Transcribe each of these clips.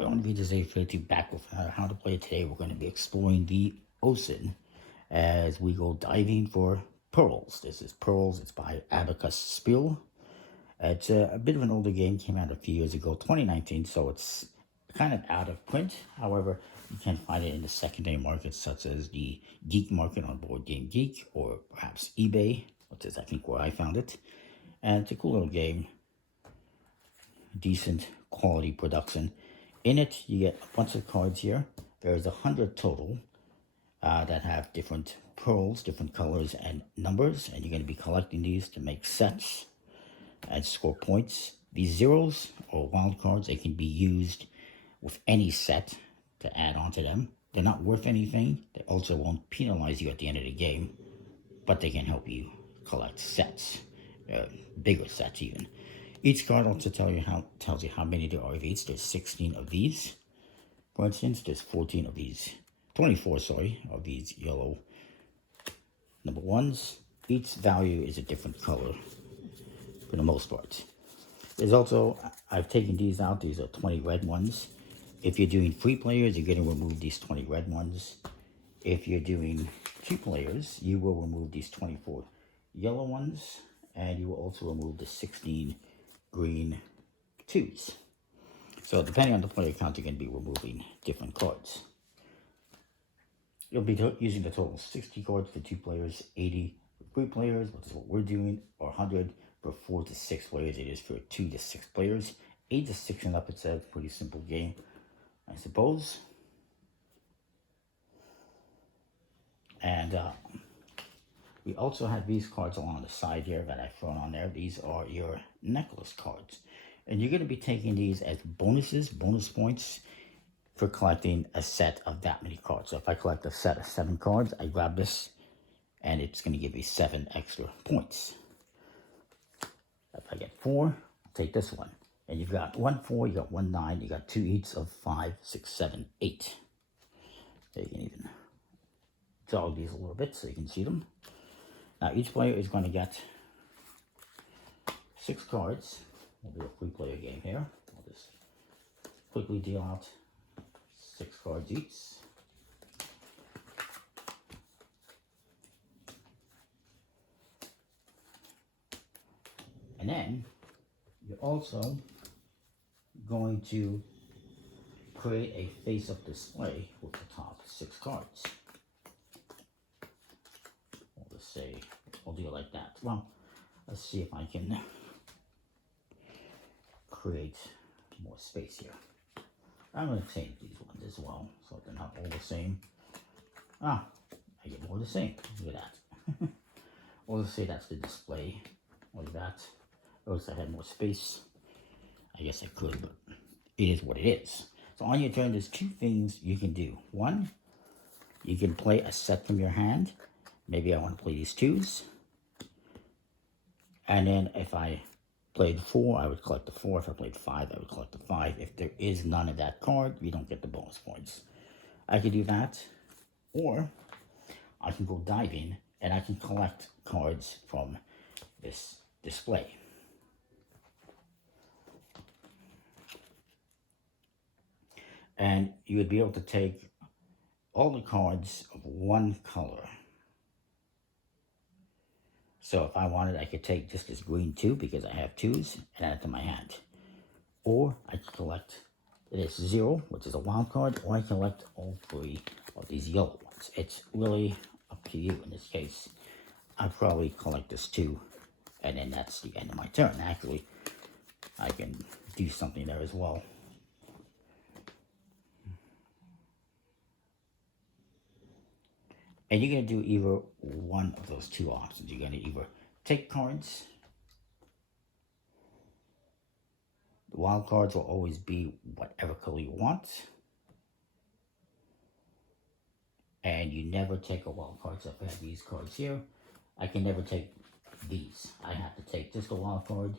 I want to be today for you back with how to play it today. We're going to be exploring the ocean as we go diving for pearls. This is Pearls. It's by Abacus Spiel. It's a bit of an older game. Came out a few years ago, 2019, so it's kind of out of print. However, you can find it in the secondary markets such as the Geek market on Board Game Geek or perhaps eBay, which is I think where I found it. And it's a cool little game. Decent quality production. In it, you get a bunch of cards here. There's 100 total that have different pearls, different colors and numbers, and you're going to be collecting these to make sets and score points. These zeros or wild cards, they can be used with any set to add on to them. They're not worth anything. They also won't penalize you at the end of the game, but they can help you collect sets, bigger sets even. Each card also tells you how many there are of each. There's 16 of these. For instance, there's 14 of these, 24, sorry, of these yellow number ones. Each value is a different color for the most part. There's also, I've taken these out. These are 20 red ones. If you're doing 3 players, you're going to remove these 20 red ones. If you're doing 2 players, you will remove these 24 yellow ones. And you will also remove the 16 green 2s. So depending on the player count, you're going to be removing different cards. You'll be using the total 60 cards for 2 players, 80 for 3 players, which is what we're doing, or 100 for 4 to 6 players. It is for 2 to 6 players. 8 to 6 and up, it's a pretty simple game, I suppose. And we also have these cards along the side here that I've thrown on there. These are your necklace cards. And you're going to be taking these as bonuses, bonus points, for collecting a set of that many cards. So if I collect a set of 7 cards, I grab this, and it's going to give me 7 extra points. If I get 4, I'll take this one. And you've got 1 4, you got 1 9, you got 2 each of 5, 6, 7, 8. So you can even jog these a little bit so you can see them. Now each player is going to get 6 cards. We'll do a 3-player game here. I'll just quickly deal out 6 cards each. And then you're also going to create a face-up display with the top 6 cards. We'll just say, we'll do it like that. Well, let's see if I can create more space here. I'm going to change these ones as well, so they're not all the same. I get more the same. Look at that. We'll just say that's the display, like that. Notice I had more space. I guess I could, but it is what it is. So on your turn, there's 2 things you can do. 1, you can play a set from your hand. Maybe I want to play these 2s. And then if I played 4, I would collect the 4. If I played 5, I would collect the 5. If there is none of that card, you don't get the bonus points. I could do that, or I can go diving and I can collect cards from this display. And you would be able to take all the cards of 1 color. So if I wanted, I could take just this green 2 because I have 2s and add it to my hand. Or I could collect this 0, which is a wild card, or I collect all 3 of these yellow ones. It's really up to you in this case. I'll probably collect this 2, and then that's the end of my turn. Actually, I can do something there as well. And you're going to do either one of those 2 options. You're going to either take cards. The wild cards will always be whatever color you want. And you never take a wild card. So if I have these cards here, I can never take these. I have to take just a wild card.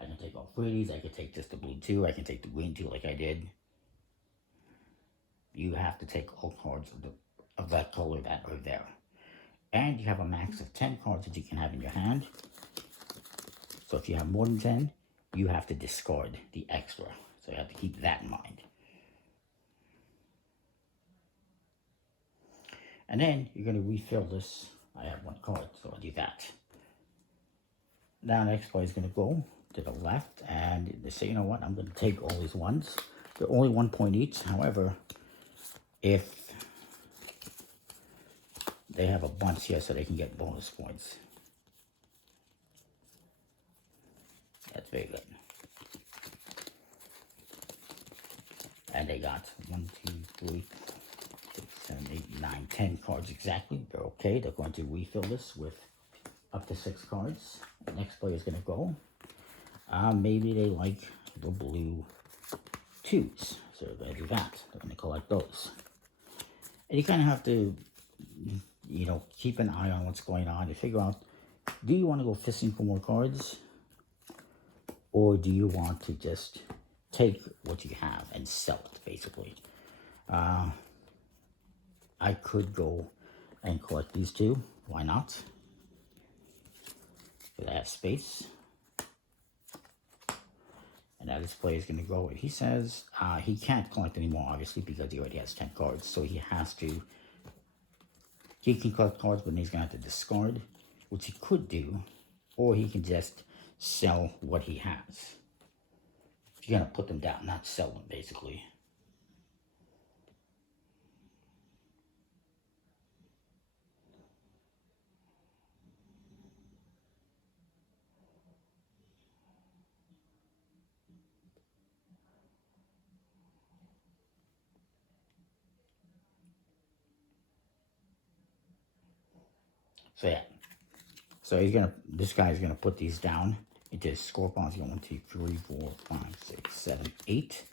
I can take all 3 of these. I can take just the blue 2. I can take the green 2 like I did. You have to take all cards of that color that are there. And you have a max of 10 cards that you can have in your hand. So if you have more than 10, you have to discard the extra. So you have to keep that in mind. And then you're going to refill this. I have one card, so I'll do that. Now the next player is going to go to the left, and they say, you know what, I'm going to take all these ones. They're only 1 point each. However, if they have a bunch here, so they can get bonus points. That's very good. And they got 1, 2, 3, 6, 7, 8, 9, 10 cards exactly. They're okay. They're going to refill this with up to 6 cards. The next player is going to go. Maybe they like the blue 2s, so they're going to do that. They're going to collect those. And you kind of have to, you know, keep an eye on what's going on and figure out, do you want to go fishing for more cards? Or do you want to just take what you have and sell it, basically? I could go and collect these 2. Why not? Because I have space. And now this player is going to go. He says he can't collect anymore, obviously, because he already has 10 cards. So he has to... He can collect cards, but then he's going to have to discard, which he could do. Or he can just sell what he has. You're going to put them down, not sell them, basically. So yeah. So he's gonna, this guy's gonna put these down into his score piles. He's got 1, 2, 3, 4, 5, 6, 7, 8.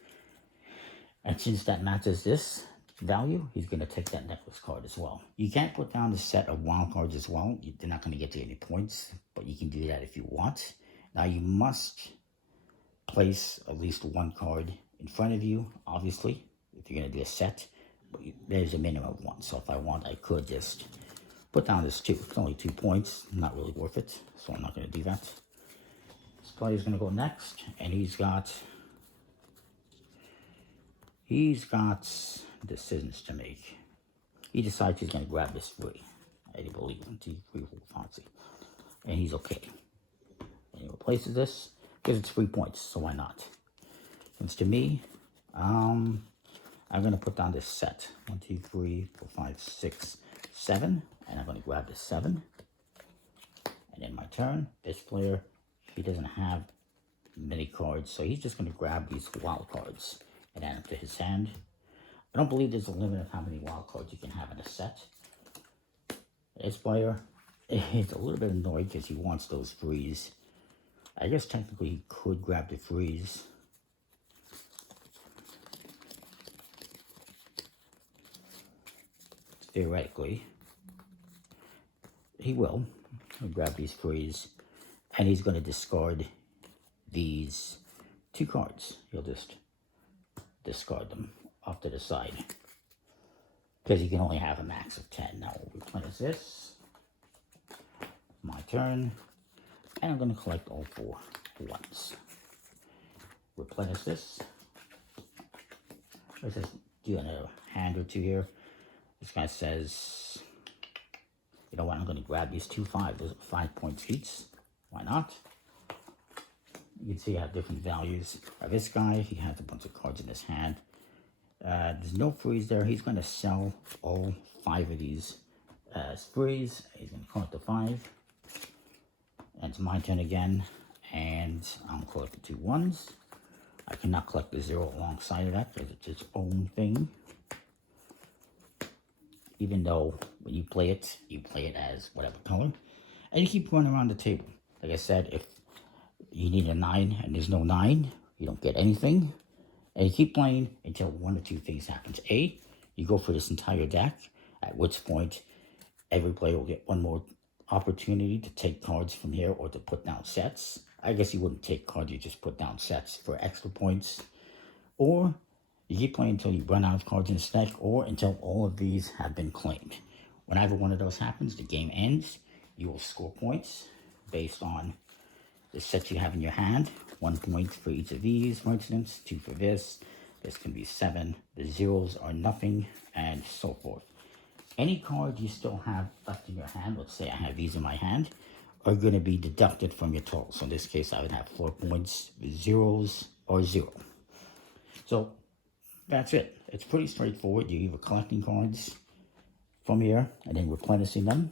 And since that matches this value, he's gonna take that necklace card as well. You can't put down the set of wild cards as well. They're not gonna get you any points, but you can do that if you want. Now you must place at least 1 card in front of you, obviously, if you're gonna do a set. But there's a minimum of 1. So if I want, I could just put down this 2. It's only 2 points. Not really worth it. So I'm not going to do that. This player's going to go next. And he's got decisions to make. He decides he's going to grab this 3. I do believe 1, 2, 3, 4, 5, 6. And he's okay. And he replaces this. Because it's 3 points. So why not? Comes to me. I'm going to put down this set. 1, 2, 3, 4, 5, 6, 7. And I'm going to grab the 7. And in my turn, this player, he doesn't have many cards, so he's just going to grab these wild cards and add them to his hand. I don't believe there's a limit of how many wild cards you can have in a set. This player is a little bit annoyed because he wants those frees. I guess technically he could grab the frees. Theoretically. He will. He'll grab these frees. And he's going to discard these 2 cards. He'll just discard them off to the side. Because he can only have a max of 10. Now we'll replenish this. My turn. And I'm going to collect all 4 ones. Replenish this. Let's just do another hand or 2 here. This guy says, you know what, I'm going to grab these 2 5s. Those are 5 points each. Why not? You can see I have different values. This guy, he has a bunch of cards in his hand. There's no freeze there. He's going to sell all 5 of these as freeze. He's going to collect the 5. And it's my turn again. And I'm collecting 2 1s. I cannot collect the 0 alongside of that because it's its own thing. Even though when you play it as whatever color. And you keep going around the table. Like I said, if you need a 9 and there's no 9, you don't get anything. And you keep playing until 1 or 2 things happens. A, you go for this entire deck, at which point every player will get 1 more opportunity to take cards from here or to put down sets. I guess you wouldn't take cards, you just put down sets for extra points. Or you keep playing until you run out of cards in the deck or until all of these have been claimed. Whenever one of those happens, the game ends. You will score points based on the sets you have in your hand. 1 point for each of these, for instance. 2 for this. This can be 7. The zeros are nothing, and so forth. Any card you still have left in your hand, let's say I have these in my hand, are going to be deducted from your total. So in this case, I would have 4 points, zeros, or 0. So that's it. It's pretty straightforward. You're either collecting cards from here and then replenishing them,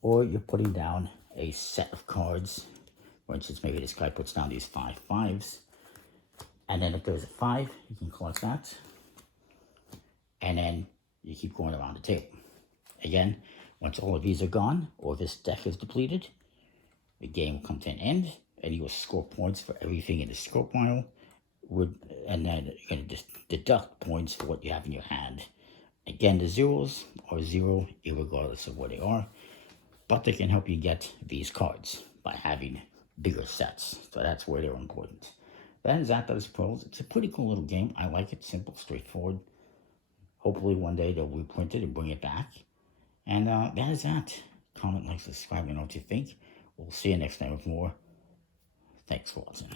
or you're putting down a set of cards. For instance, maybe this guy puts down these 5 5s, and then if there's a 5, you can collect that, and then you keep going around the table. Again, once all of these are gone, or this deck is depleted, the game will come to an end, and you will score points for everything in the score pile, and then you're going to just deduct points for what you have in your hand. Again, the zeros are 0, irregardless of what they are, but they can help you get these cards by having bigger sets. So that's where they're important. That is that. That is Pearls. It's a pretty cool little game. I like it. Simple, straightforward. Hopefully one day they'll reprint it and bring it back. And that is that. Comment, like, subscribe, and know what you think. We'll see you next time with more. Thanks for watching.